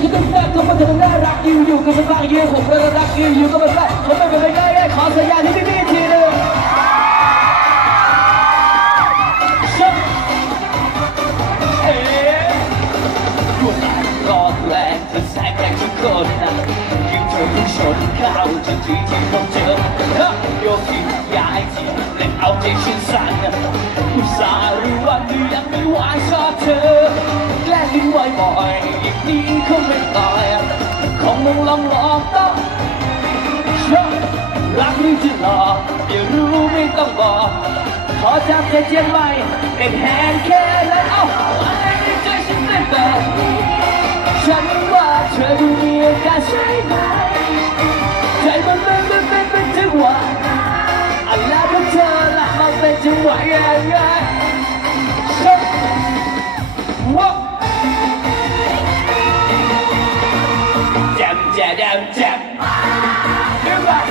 อย่ที่ต้องแซ่บก็มันจะน่ารักอยู่อยู่กันบ้างยืนผมก็รักอยู่อยู่ก็มันได้ผมไม่เป็นไรได้ขอสัญญาณที่พี่ๆทีนึงชับเอ๊ะคุณรอแรงจะแสงแรงทุกคนนะยิ่งเธอยิ่งชนเข้าทันทีที่พบเจอฮะโยกที่ย้ายที่เล่นเอาใจฉันสั่นอุตส่าห์รู้ว่านี่ยังไม่ไหวชอบเธอ บ่อยอย่างนี้คงไม่ต่อยคงมึงลองลองต้องชอบรักหรือจะหลอกอย่ารู้ไม่ต้องบอกขอจับใจเจียนไว้เป็นแฮนด์แค่นั้นเอ้าอะไรในใจฉันเป็นแบบฉันว่าเธอดูมีอาการใช่ไหมใจมันเป็นเป็นเป็นเป็นจังหวะอันแล้วกเธอละมันเป็นจังหวะยังไง แจมแจมแจมแจมเดี๋ยวก่อน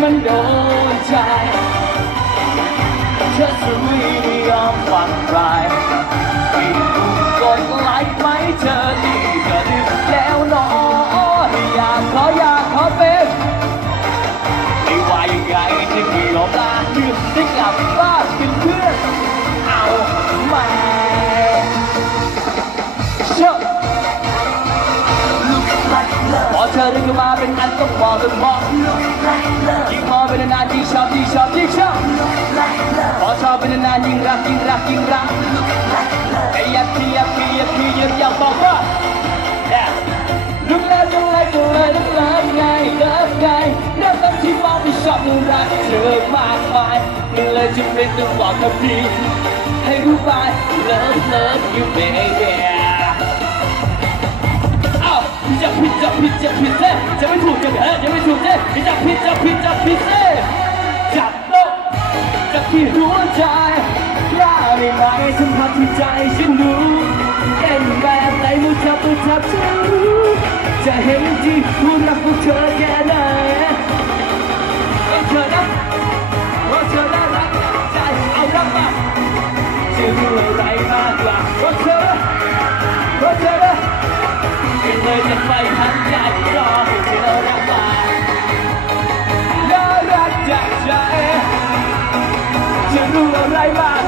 มันโดนใจเธอจะไม่ยอมฟังใครที่ถูกกดไลค์ไหมเธอ มาเป็นอันต้องมองต้องมองยิ่งมองไปนนานยิ่งชอบยิ่งชอบยิ่งชอบพอชอบเป็นนานยิ่งรักยิ่งรักยิ่งรักไอ้ยักษ์ที่ยักษ์ที่ยักษ์ที่ยักษ์อยากบอกว่าลุกแล้วลุกแล้วลุกแล้วลุกแล้วไงเลิฟไงเริ่มต้นที่มองไม่ชอบมึงรักเธอมากมายมึงเลยจึงไม่ต้องบอกกับพี่ให้รู้ไป love love you baby จะผิดจะผิดจะผิดเซ่จะไม่ถูกจะเออจะไม่ถูกเซ่จะผิดจะผิดจะผิดเซ่จับโต๊ะจากที่หัวใจกล้าได้ไหมสัมผัสที่ใจฉันดูเอ็นแบบไหนมือจับมือจับฉันรู้จะเห็นที่ผู้รักของเธอแค่ไหนเอ็นเธอนะว่าเธอน่ารักใจเอารักมาจะรู้อะไรมากกว่าว่าเธอว่าเธอ ยจะไปทั้งใจรอให้เธอรักมาน่ารักจากใจจะรู้อะไรบ้าง